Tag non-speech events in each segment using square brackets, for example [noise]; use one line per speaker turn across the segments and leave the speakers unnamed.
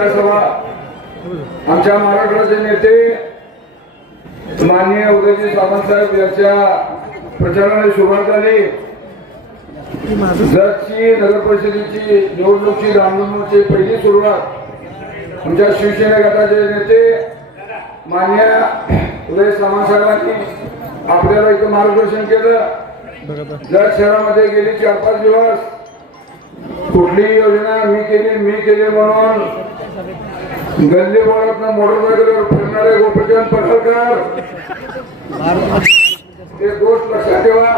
विचारसभा आमच्या महाराष्ट्राचे नेते माननीय उदयजी सावंत साहेब यांच्या प्रचाराने सुरुवात झाली. जतची नगर परिषदेची निवडणुकीची रामनिवडणुकीची पहिली सुरुवात आमच्या शिवसेना गटाचे नेते मान्य उदय सावंत साहेबांनी आपल्याला इथं मार्गदर्शन केलं. जत शहरामध्ये गेली चार पाच दिवस. कुठलीही योजना मी केली मी केली म्हणून गल्ली बोळात मोटरसायकलवर फिरणारे गोपीचंद पडळकर. ते गोष्ट लक्षात ठेवा.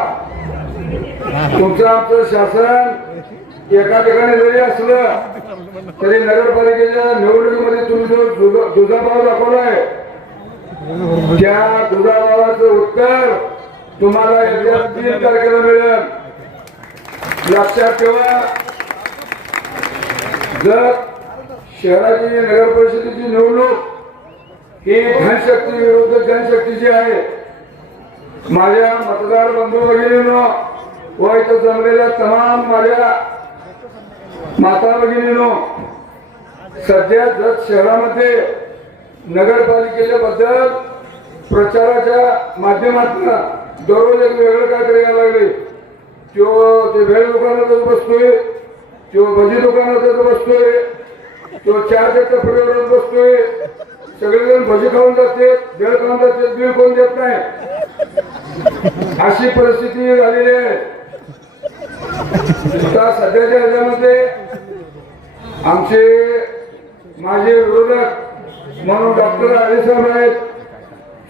तुमचं आमचं शासन एका ठिकाणी जरी असलं तरी नगरपालिकेच्या निवडणुकीमध्ये तुम्ही जो दुधाभाव दाखवलाय त्या दुधाभावाचं उत्तर तुम्हाला येत्या तीन तारखेला मिळेल. लक्षात ठेवा. जर शहराची नगर परिषदेची निवडणूक ही घनशक्ती विरुद्ध जनशक्तीची आहे माझ्या मतदार बंधू भगिनीनो व इथं जमलेल्या तमाम माझ्या माता भगिनीनो सध्या जत शहरामध्ये नगरपालिकेच्या बद्दल प्रचाराच्या माध्यमातून दररोज एक वेगळं काहीतरी यायला लागले तो ते भेळ दुकानातच बसतोय तो भजी दुकानातच बसतोय तो चार चक्कर फुलेवरच बसतोय. सगळेजण भजी खाऊन जाते. भेळ खाऊन जाते. बिल कोण देत नाही. अशी परिस्थिती झालेली आहे. आता सध्याच्या ह्याच्यामध्ये आमचे माझे विरोधक म्हणून डॉक्टर आले आहेत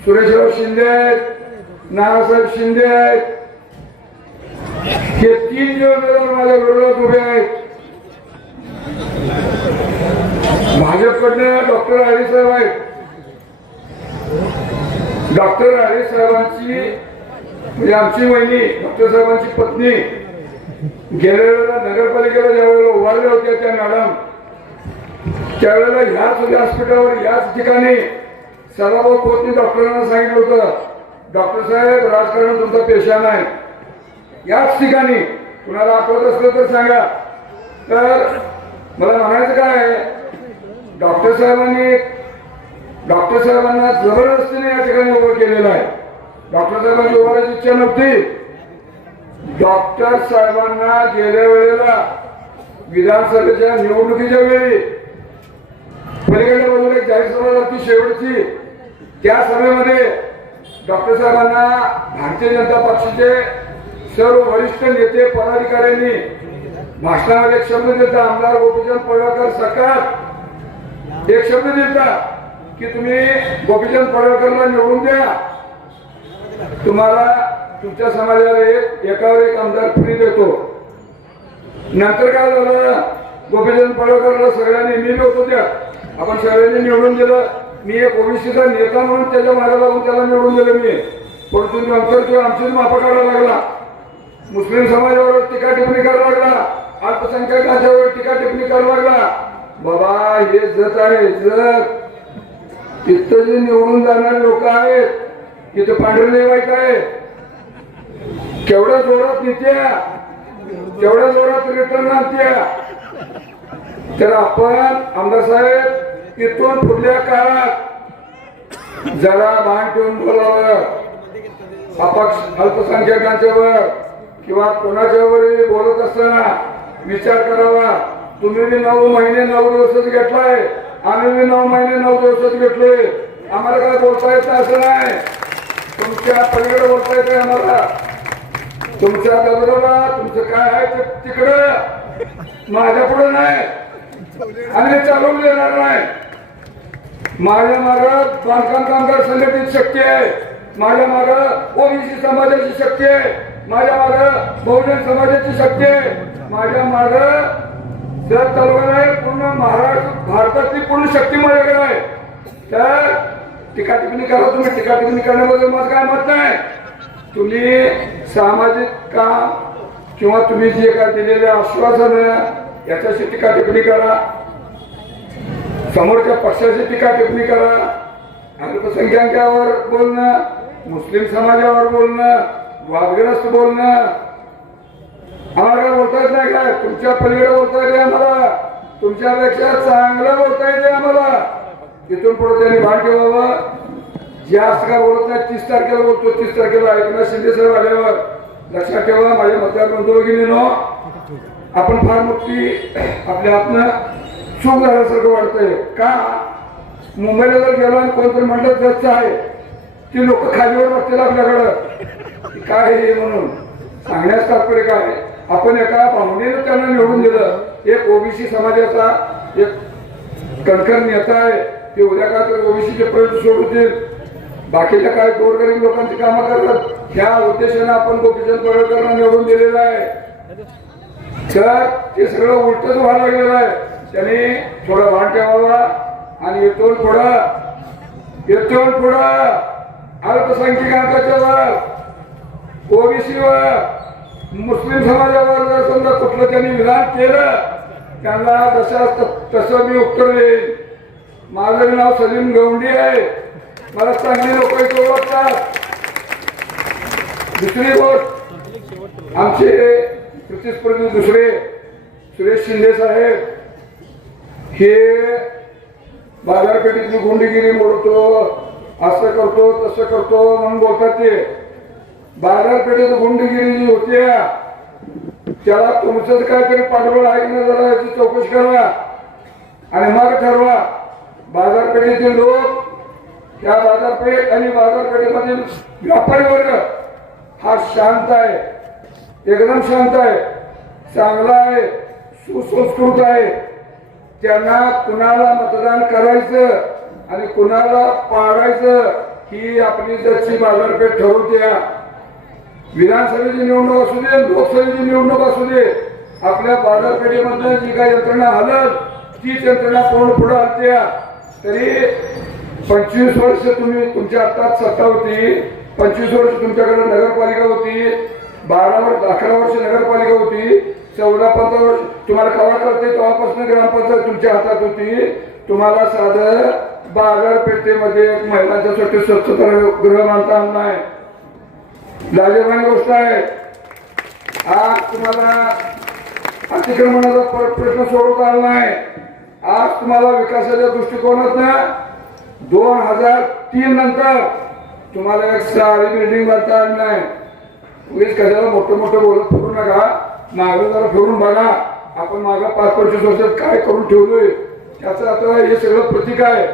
सुरेशराव शिंदे आहेत नानासाहेब शिंदे आहेत. हे तीन जे माझ्या विरोधात उभे आहेत भाजपकडनं डॉक्टर आरे साहेब आहेत. डॉक्टर आरे साहेबांची म्हणजे आमची वहिनी डॉक्टर साहेबांची पत्नी गेल्या वेळेला नगरपालिकेला ज्या वेळेला उभारल्या होत्या त्या मॅडम त्यावेळेला ह्याच व्यासपीठावर याच ठिकाणी सदाभाऊ खोतनी डॉक्टरांना सांगितलं होतं डॉक्टर साहेब राजकारण तुमचा पेशा नाही. याच ठिकाणी कुणाला आठवत असलं तर सांगा. तर मला म्हणायचं काय आहे डॉक्टर साहेबांनी डॉक्टर साहेबांना जबरदस्तीने या ठिकाणी उभं केलेलं आहे. डॉक्टर साहेबांची उभारायची इच्छा नव्हती. डॉक्टर साहेबांना गेल्या वेळेला विधानसभेच्या निवडणुकीच्या वेळी पलीकडे बाजूला एक जाहीर सभा झाली शेवटची. त्या सभेमध्ये डॉक्टर साहेबांना भारतीय जनता पक्षाचे सर्व वरिष्ठ नेते पदाधिकाऱ्यांनी भाषणामध्ये शब्द देता आमदार गोपीचंद पडळकर सरकार एक शब्द देता की तुम्ही गोपीचंद पडळकरला निवडून द्या. तुम्हाला तुमच्या समाजाला एक एकावर एक आमदार फ्री देतो. नंतर काय झालं? गोपीचंद पडळकरला सगळ्यांनी मी होतो त्या. आपण सगळ्यांनी निवडून दिलं. मी एक ओबीसीचा नेता म्हणून त्याच्यामागे लागून त्याला निवडून दिलं मी. परंतु नंतर तो आमचीच मापा काढायला लागला. मुस्लिम समाजावर टीका टिप्पणी करायला लागला. अल्पसंख्याकांच्यावर टीका टिप्पणी करायला लागला. बाबा हे जत आहे जत. तिथं जे निवडून जाणारे लोक आहेत तिथं पांढरे वाईट आहे. केवढ्या जोरात नित्या केवढ्या जोरात रिटर्न आणत्या. तर आपण आमदार साहेब तिथून पुढल्या काळात जरा भान ठेवून बोलावं. अपक्ष अल्पसंख्याकांच्यावर किंवा कोणाच्या वर बोलत असताना विचार करावा. तुम्ही बी नऊ महिने नऊ दिवसच घेतलाय. आम्ही बी नऊ महिने नऊ दिवसच घेतलोय आम्हाला काय बोलता येत नाही असं नाही. तुमच्या पलीकडे बोलता येत आम्हाला. तुमच्या दगडाला तुमचं काय आहे ते तिकडं. माझ्या पुढे नाही. आणि चालवून देणार नाही. माझ्या माग बांधकाम कामगार संघटित शक्ती आहे. माझ्या माग ओबीसी समाजाची शक्ती आहे. माझ्या माग बहुजन समाजाची शक्ती आहे. माझ्या माग जर तालुका आहे पूर्ण महाराष्ट्र भारतातली पूर्ण शक्ती माझ्याकडे आहे. तर टीका टिप्पणी करा तुम्ही. टीका टिप्पणी करण्याबद्दल माझं काय मत नाही. तुम्ही सामाजिक काम किंवा तुम्ही जे काय दिलेले आश्वासन याच्याशी टीका टिप्पणी करा. समोरच्या पक्षाशी टीका टिप्पणी करा. अल्पसंख्याकावर बोलणं मुस्लिम समाजावर बोलणं वादग्रस्त बोलणं आम्हाला काय बोलता येत नाही काय? तुमच्या पलीकडे बोलता येते आम्हाला. तुमच्यापेक्षा चांगलं बोलता येते आम्हाला. तिथून पुढे त्यांनी भान ठेवावं. जास्त काय बोलत नाही तीस तारखेला बोलतो तीस तारखेला एकनाथ शिंदे साहेब आल्यावर लक्षात ठेवा माझ्या मतदार बंधू भगिनीनो आपण फार मोठी आपल्या हातनं चूक झाल्यासारखं वाटतंय. का? मुंबईला जर गेलो आणि कोणतरी म्हणलं जजचं आहे ती लोक खालीवर बघतील आपल्याकडं. काय हे म्हणून? सांगण्यास तात्पर्य काय? आपण एका पाहुणेनं त्यांना निवडून दिलं. एक ओबीसी समाजाचा एक कणखर नेता आहे. ते उद्या काय तर ओबीसीचे प्रश्न सोडतील. बाकीच्या काय गोरगरीब लोकांची कामं करतात. ह्या उद्देशाने आपण गोपीचंद पडळकरांना निवडून दिलेलं आहे. तर ते सगळं उलटच व्हायला लागलेलं आहे. त्यांनी थोडं भान ठेवावा आणि येतो पुढं येतो पुढं अल्पसंख्याकाच्यावर ओबीसीवर मुस्लिम समाजावर जर समजा कुठलं त्यांनी विधान केलं त्यांना जशा तसं मी उत्तर देईन. माझं नाव सलीम गवंडी आहे. मला चांगली लोक इथे ओळखतात. दुसरी गोष्ट आमचे प्रतिस्पर्धी दुसरे सुरेश शिंदे साहेब हे बाजारपेठेतली गुंडगिरी मोडतो असं करतो तसं करतो म्हणून बोलतात ते. बाजारपेठेत गुंडगिरी जी होती त्याला तुमचं काहीतरी पाठबळ आहे ना जरा याची चौकशी करा. आणि मग ठरवा बाजारपेठेतील लोक त्या बाजारपेठ आणि बाजारपेठेमधील व्यापारी वर्ग हा शांत आहे. एकदम शांत आहे. चांगला आहे. सुसंस्कृत आहे. त्यांना कुणाला मतदान करायचं आणि कुणाला पाडायचं ही आपली जशी बाजारपेठ ठरवू द्या. विधानसभेची निवडणूक असू दे लोकसभेची निवडणूक असू दे आपल्या बाजारपेठेमधनं जी काही यंत्रणा हलत तीच यंत्रणा कोण पुढे हलत्या तरी पंचवीस वर्ष तुम्ही तुमच्या हातात सत्ता होती पंचवीस वर्ष तुमच्याकडे नगरपालिका होती बारा वर्ष अकरा वर्ष नगरपालिका होती चौदा पंधरा वर्ष तुम्हाला कवा करते तेव्हापासून ग्रामपंचायत तुमच्या हातात होती. तुम्हाला साधं बाजारपेठेमध्ये महिलांच्यासाठी स्वच्छता गृह बांधता नाही. लाजरवाणी गोष्ट आहे. आज तुम्हाला अतिक्रमणाचा परत प्रश्न सोडवता आला नाही. आज तुम्हाला विकासाच्या दृष्टिकोनात दोन हजार तीन नंतर तुम्हाला एक सारी बिल्डिंग बांधता आली नाही. उगीच कशाला मोठं मोठं बोलत फिरू नका. मागं जरा फिरून बघा. आपण मागं पाच पंचवीस वर्षात काय करून ठेवलोय त्याचं आता हे सगळं प्रतीक आहे.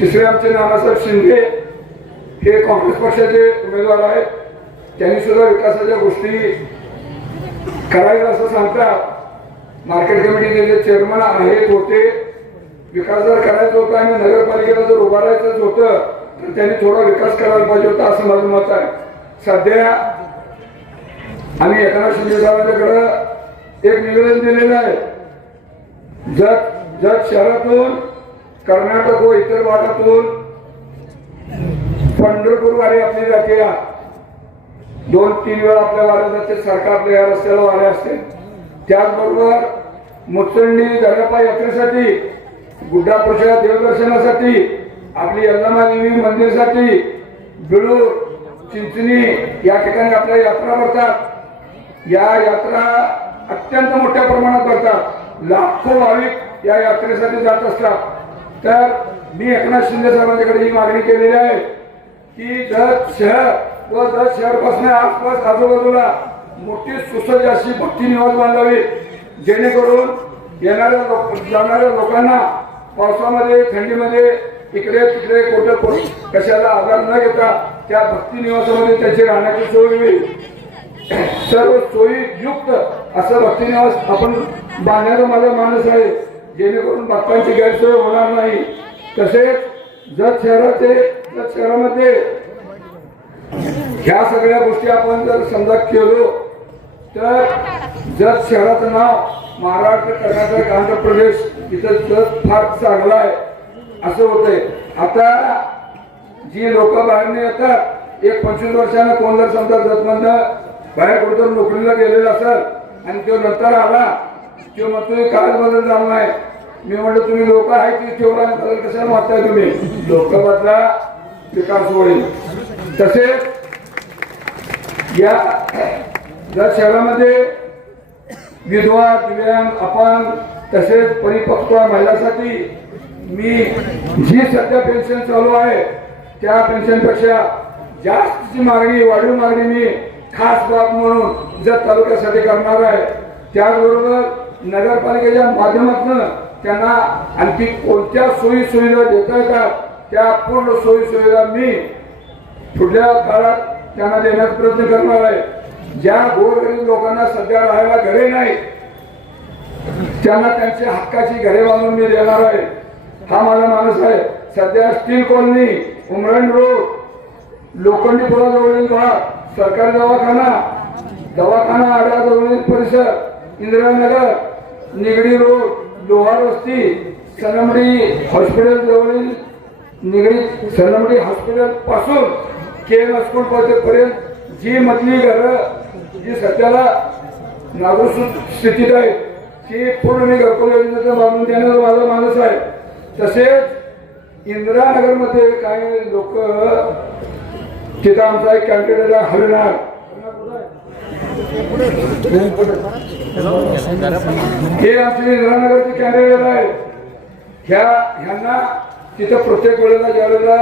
तिसरे आमचे नानासाहेब शिंदे हे काँग्रेस पक्षाचे उमेदवार आहेत. त्यांनी सुद्धा विकासाच्या गोष्टी करायला असं सांगतात. मार्केट कमिटीचे जे चेअरमन आहेत होते विकास जर करायचा होता आणि नगरपालिकेला जर उभारायचंच होतं तर त्यांनी थोडा विकास करायला पाहिजे होता असं माझं मत आहे. सध्या आम्ही एकनाथ शिंदे साहेबांच्याकडं एक निवेदन दिलेलं आहे. जत जत शहरातून कर्नाटक व इतर भागातून पंढरपूर वारी आपली जाते दोन तीन वेळा आपल्या वाऱ्या जाते सरकार आपल्या या रस्त्याला वाऱ्या असते. त्याचबरोबर मुचंडी दर्यापा यात्रेसाठी गुड्डापूरच्या देवदर्शनासाठी आपली यल्लमा देवी मंदिरसाठी बिळूर चिंचणी या ठिकाणी आपल्या यात्रा भरतात. या यात्रा अत्यंत मोठ्या प्रमाणात भरतात. लाखो भाविक या यात्रेसाठी जात असतात. तर मी एकनाथ शिंदे साहेबांच्याकडे ही मागणी केलेली आहे. की जत शहर व जत शहरपासून आसपास आजूबाजूला मोठी सुसज्ज अशी भक्ती निवास बांधावी जेणेकरून येणाऱ्या लोक जाणाऱ्या लोकांना पावसामध्ये थंडीमध्ये इकडे तिकडे कुठं को- कशाला आधार न घेता त्या भक्ती निवासामध्ये त्याची राहण्याची सोय होईल. सर्व सोयी युक्त असं भक्ती निवास आपण बांधण्याचा माझा मानस आहे. जेणेकरून भक्तांची गैरसोय होणार नाही. तसेच जत शहराचे तर शहरामध्ये ह्या सगळ्या गोष्टी आपण जर समजा केलो तर जर शहराचं नाव महाराष्ट्र कर्नाटक आंध्र प्रदेश इथं जग फार चांगलं आहे असं होतंय. आता जी लोक बाहेरने येतात एक पंचवीस वर्षानं कोण जर समजा जतमधनं बाहेर कुठं नोकरीला गेलेला असेल आणि तो नंतर आला तो म्हणतोय काय बदल झाला नाही? मी म्हणतो तुम्ही लोक आहे की ठेवला आणि बदल कशाला मागताय तुम्ही? लोक बदला विकास होईल तसेच या जर शहरामध्ये विधवा दिव्यांग अपंग तसेच परिपक्व महिलांसाठी मी जी सध्या पेन्शन चालू आहे त्या पेन्शनपेक्षा जास्तची मागणी वाढीव मागणी मी खास बाब म्हणून जत तालुक्यासाठी करणार आहे. त्याचबरोबर नगरपालिकेच्या माध्यमातून त्यांना आणखी कोणत्या सोयी सुविधा देता येतात त्या पूर्ण सोयी सुविधा मी पुढल्या काळात त्यांना देण्याचा प्रयत्न करणार आहे. ज्या गोरगरीब लोकांना सध्या राहायला घरे नाही त्यांना त्यांच्या हक्काची घरे बांधून मी देणार आहे. हा माझा माणूस आहे. सध्या स्टील कॉलनी उमरण रोड लोखंडी पुलाजवळील भाग सरकारी दवाखाना दवाखाना आड्याजवळील परिसर इंदिरानगर निगडी रोड लोहार वस्ती सनमडी हॉस्पिटल जवळील निगडी सनमडी हॉस्पिटलपासून के एम स्कूल पर्यंत जी मधली घरं जी सध्याला नागरिक स्थितीत आहे ती पूर्ण मी घरकुल योजनेचं बांधून देण्याचा माझा माणूस आहे. तसेच इंदिरानगरमध्ये काही लोक तिथं आमचा एक कॅन्डिडेट आहे हरिनाथ. हे आमचे इंदिरानगरचे कॅन्डिडेट आहे ह्या ह्यांना तिथं प्रत्येक वेळेला ज्या वेळेला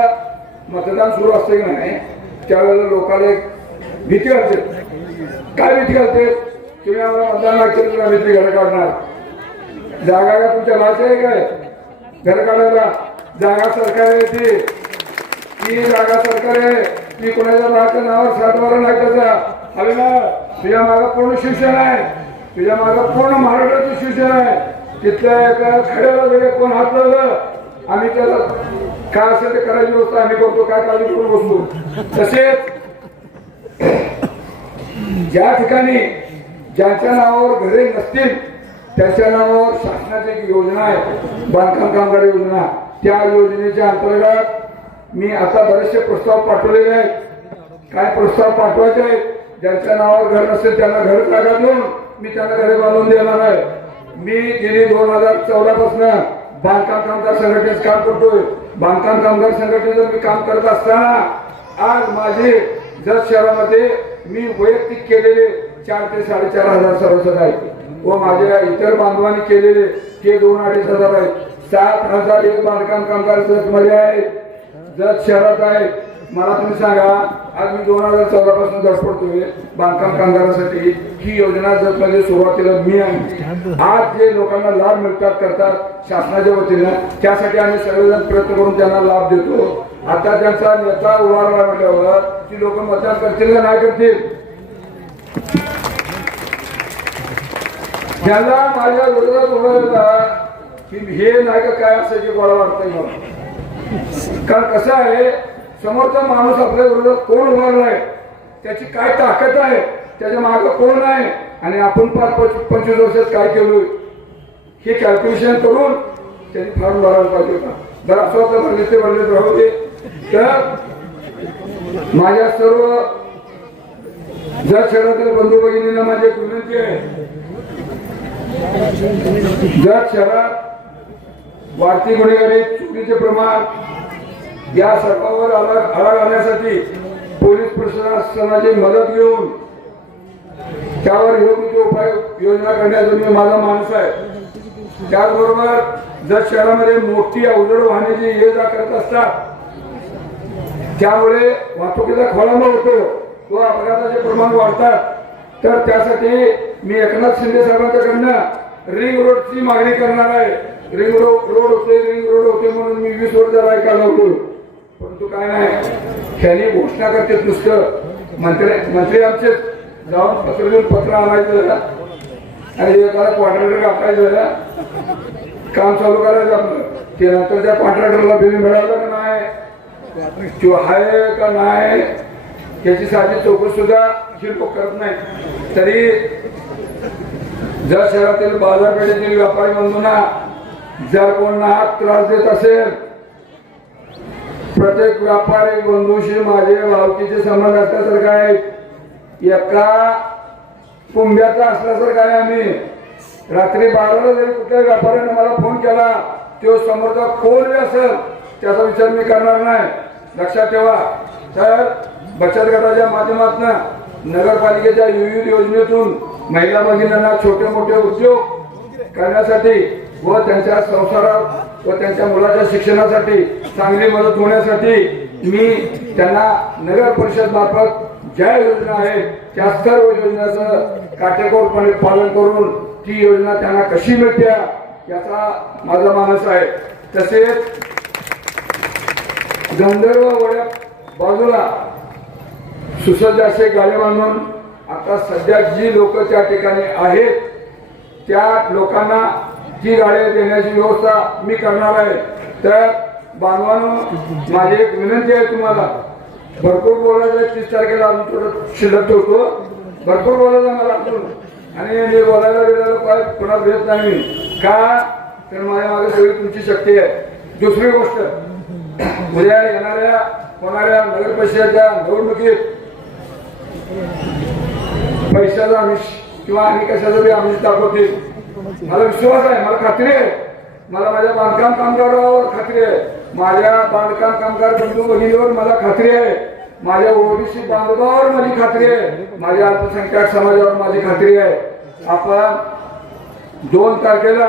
मतदान सुरू असते की नाही त्यावेळेला लोकांना एक भीती घालते काय भीती घालते तुम्ही आम्हाला मतदान लागतील तर आम्ही घरं काढणार. जागा का तुमच्या लाच आहे काय? घर काढायला. जागा सरकार आहे ती. ती जागा सरकार आहे. ती कोणाच्या राहाच्या नावावर सातबारा नाही त्याचा. हवे ना तुझ्या मागं पूर्ण शिक्षण आहे. तुझ्या मागं पूर्ण महाराष्ट्राचं शिक्षण आहे. तिथल्या एका खड्याला कोण हात लावलं? आम्ही त्याला काय असेल ते करायची व्यवस्था आम्ही करतो काय काळजी करून बसतो. तसेच ज्या ठिकाणी ज्यांच्या नावावर घरे नसतील त्याच्या नावावर शासनाची एक योजना आहे बांधकाम कामगार योजना. त्या योजनेच्या अंतर्गत मी आता बरेचसे प्रस्ताव पाठवलेले आहेत. काय प्रस्ताव पाठवायचे आहेत? ज्यांच्या नावावर घर नसेल त्यांना घर जागा देऊन मी त्यांना घरे बांधून देणार आहे. मी गेली दोन हजार चौदा पासून बांधकाम कामगार संघटनेच काम करतोय. बांधकाम कामगार संघटनेचं मी काम करत असताना आज माझे जत शहरामध्ये मी वैयक्तिक केलेले चार ते साडेचार हजार सभासद आहेत. व माझ्या इतर बांधवांनी केलेले ते दोन अडीच हजार आहेत. सात हजार एक बांधकाम कामगार जत मध्ये आहेत. जत शहरात आहे मला तुम्ही सांगा आज मी दोन हजार चौदा पासून धडपडतोय बांधकाम कामगारांसाठी. ही योजना जर म्हणजे सुरुवातीला मी आणली आज जे लोकांना लाभ मिळतात करतात शासनाच्या वतीनं त्यासाठी आम्ही सर्वजण प्रयत्न करून त्यांना लाभ देतो. आता त्यांचा नेता उभारला म्हटल्यावर ती लोक मतदान करतील का नाही करतील? ज्यांना माझ्या विरोधात उभारला की हे नाही का काय असं जे मला वाटतं मला. कारण कसं आहे समोरचा माणूस आपल्या कोण उभारला आहे त्याची काय ताकद आहे? त्याच्या मागं कोण आहे? आणि आपण पाच पंच- पंचवीस वर्षात काय केलोय? हे कॅल्क्युलेशन करून त्यांनी फॉर्म भरायला पाहिजे होता. जर असं होतं भरले ते राहू दे. तर माझ्या सर्व जर शहरातील बंधू भगिनींना माझी एक विनंती आहे. जर शहरात वाढती गुन्हेगारी चुकीचे प्रमाण या सर्वावर आळा आळा घालण्यासाठी पोलीस प्रशासनाची मदत घेऊन त्यावर योग्य ते उपाय योजना करण्याचा मी माझा माणूस आहे. त्याचबरोबर जर शहरामध्ये मोठी अवजड वाहनाची ये जा करत असतात त्यामुळे वाहतुकीचा खोळंबा होतो व अपघाताचे प्रमाण वाढतात तर त्यासाठी मी एकनाथ शिंदे साहेबांच्याकडनं रिंग रोडची मागणी करणार आहे. रिंग रोड रोड होते रिंग रोड होते म्हणून मी वीस वर्ष ऐकायला होतो परंतु काय नाही. त्यांनी घोषणा करते नुसतं. मंत्री मंत्री आमचे जाऊन पत्र देऊन पत्र आणायचं आणि एखादा क्वार्टर टाकायचं काम चालू करायचं आपलं. ते नंतर त्या कॉन्ट्रॅक्टरला बिल मिळालं का नाही? किंवा आहे का नाही? याची साधी चौकशी सुद्धा ही लोक करत नाही तरी जर शहरातील बाजारपेठेतील व्यापारी बंधूंना जर कोण त्रास देत असेल प्रत्येक व्यापारी बंधूशी माझे भावकीचे संबंध असल्यासारखं आहे. एका कुंभ्याचा असल्यासारखं आहे आम्ही. रात्री बाराला जरी कुठल्या व्यापाऱ्याने मला फोन केला तो समोरचा कोण असेल त्याचा विचार मी करणार नाही. लक्षात ठेवा. तर बचत गटाच्या माध्यमातून नगरपालिकेच्या विविध योजनेतून महिला भगिनींना छोटे मोठे उद्योग करण्यासाठी व त्यांच्या संसारात व त्यांच्या मुलाच्या शिक्षणासाठी चांगली मदत होण्यासाठी मी त्यांना नगर परिषद मार्फत ज्या योजना आहेत त्या सर्व योजनेचं काटेकोरपणे पालन करून ती योजना त्यांना कशी मिळते याचा माझा मानस आहे. तसेच गंधर्व वड्या बाजूला सुसज्ज असे गाडे बांधून आता सध्या जी लोक त्या ठिकाणी आहेत त्या लोकांना ती गाड्या देण्याची व्यवस्था मी करणार आहे. तर बांधवानं माझी एक विनंती आहे तुम्हाला. भरपूर बोलायचं तीस तारखेला अजून थोडं शिल्लक ठेवतो. भरपूर बोलायचं मला अजून आणि मी बोलायला गेलेलं काय कोणाला भेट नाही का? तर माझ्या मागे सगळी तुमची शक्ती आहे. दुसरी गोष्ट उद्या येणाऱ्या होणाऱ्या नगर परिषदेच्या निवडणुकीत पैशाचा आमिष किंवा आणि कशाचा बी आमिष दाखवतील. मला विश्वास आहे मला खात्री आहे. मला माझ्या बांधकाम कामगारावर खात्री आहे. माझ्या बांधकाम कामगार बंधू भगिनीवर मला खात्री आहे. माझ्या ओबीसी बांधवावर माझी खात्री आहे. माझ्या अल्पसंख्याक समाजावर माझी खात्री आहे. आपण दोन तारखेला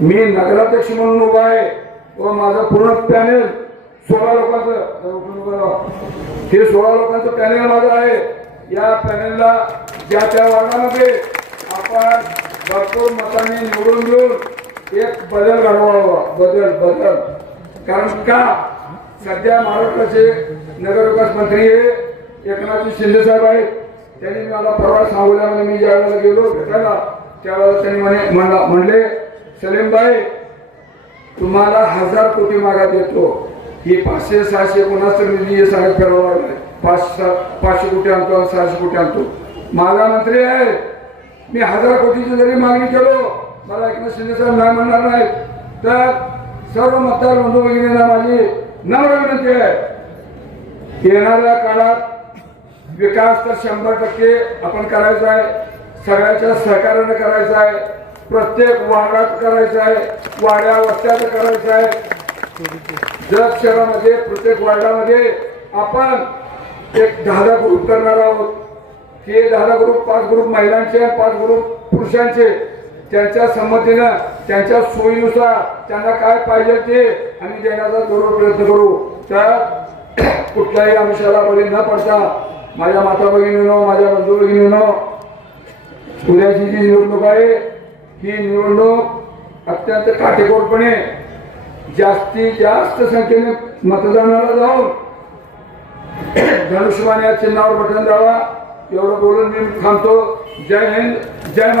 मी नगराध्यक्ष म्हणून उभा आहे व माझं पूर्ण पॅनेल सोळा लोकांचं हे सोळा लोकांचं पॅनेल माझं आहे. या पॅनेलला ज्या त्या वार्डामध्ये आपण भरपूर मतांनी निवडून घेऊन एक बदल घडवावा. बदल बदल. कारण का? सध्या महाराष्ट्राचे नगरविकास मंत्री हे एकनाथ शिंदे साहेब आहेत. त्यांनी मला परवा सांगोल्यामध्ये मी ज्या वेळेला गेलो भेटायला त्यावेळेला त्यांनी म्हणे म्हणला म्हणले सलीमबाई तुम्हाला हजार कोटी मागा देतो ही पाचशे सहाशे कोणाच निधी हे सांगत करावं लागलं? पाच सहा पाचशे कोटी आणतो सहाशे कोटी आणतो. माझा मंत्री आहे मी हजार कोटीची जरी मागणी केलो मला एकनाथ शिंदे साहेब नाही म्हणणार नाही तर सर्व मतदार बंधू भगिनींना माझी नम्र विनंती आहे येणाऱ्या काळात विकास तर शंभर टक्के आपण करायचा आहे सगळ्यांच्या सहकार्यानं करायचा आहे प्रत्येक वार्डात करायचं आहे वाड्या वस्त्यात करायचं आहे. जत शहरामध्ये प्रत्येक वार्डामध्ये आपण एक दहा दहा ग्रुप करणार आहोत. हे दहा ग्रुप पाच ग्रुप महिलांचे आणि पाच ग्रुप पुरुषांचे. त्यांच्या संमतीनं त्यांच्या सोयीनुसार त्यांना काय पाहिजे ते आम्ही देण्याचा जरूर प्रयत्न करू. त्या [clears throat] कुठल्याही अंशाला बळी न पडता माझ्या माता भगिनीनो माझ्या बंधू भगिनीनो उद्याची जी निवडणूक आहे ही निवडणूक अत्यंत काटेकोरपणे जास्तीत जास्त संख्येने मतदानाला जाऊन [clears throat] धनुष्यबाण या चिन्हावर बटन द्यावा एवढं बोलून मी थांबतो. जय हिंद जय